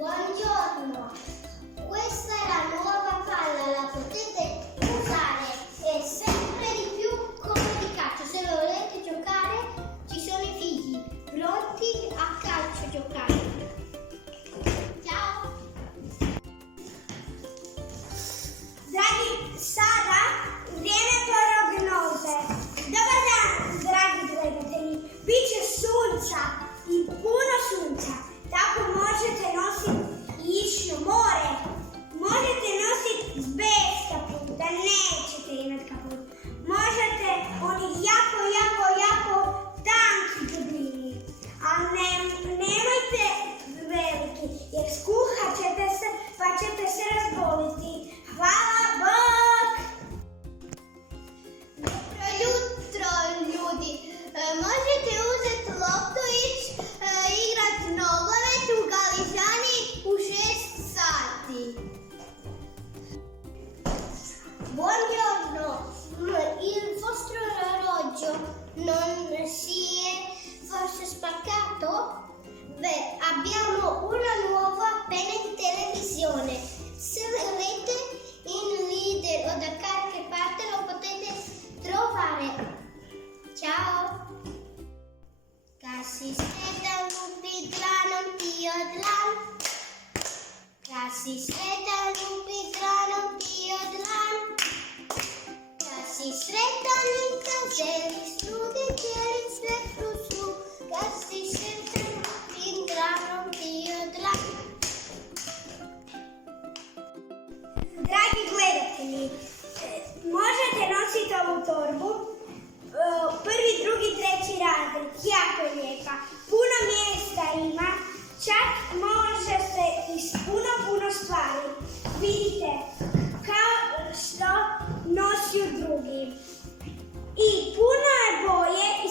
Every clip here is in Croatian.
Buongiorno, questa è la nuova palla, la potete usare, è sempre di più come di calcio. Se volete giocare ci sono i figli pronti a calcio a giocare. Ciao! Draghi, sada, vreme prognoze. Dobar dan, dragi gledatelji. Biće sunca i puno sunca. Tako možete nositi lično more. Možete nositi bez kaputa, nećete imati kaput. Možete oni jako tanki debljini. Ali nemojte veliki, jer skuhat ćete se pa ćete se razboliti. Hvala, Bog! Dobro jutro, ljudi. Možete uzeti loptu i igrati nogomet u Galižani u 6 sati. Buongiorno, il vostro orologio non si è forse spaccato? Beh, abbiamo una nuova appena in televisione. Se volete in Lidl o da qualche parte lo potete trovare. Ciao! Kasi sredan lupi dlanom pio dlan. Kasi sredan lupi dlanom pio dlan. Kasi sredan linkan zeli strudi kjeri sve frusru. Kasi sredan lupi dlanom pio dlan. Dragi gledatelji, možete nositi ovu torbu, prvi, drugi, treći razred, jako je lijepa, puno mjesta ima, čak može se iz puno stvari. Vidite kao što nosiju drugi. I puno je boje i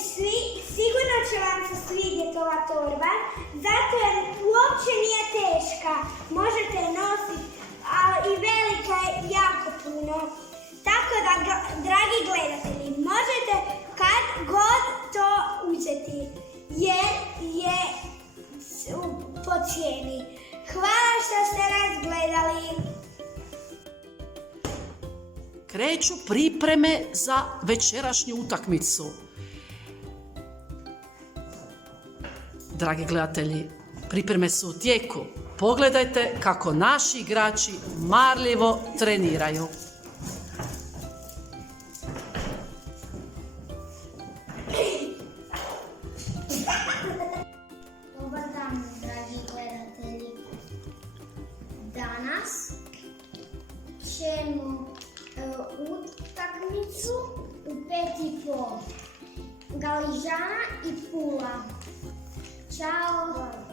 sigurno će vam se svidjeti ova torba, zato jer uopće nije teška, možete je nositi, ali i velika je jako puno. Tako da, dragi gledatelji, možete kad god to uzeti, jer je po cijeni. Hvala što ste nas gledali. Kreću pripreme za večerašnju utakmicu. Dragi gledatelji, pripreme su u tijeku. Pogledajte kako naši igrači marljivo treniraju. Dobar dan, dragi gledatelji. Danas ćemo utakmicu u 5:30. Galižana i Pula. Ćao!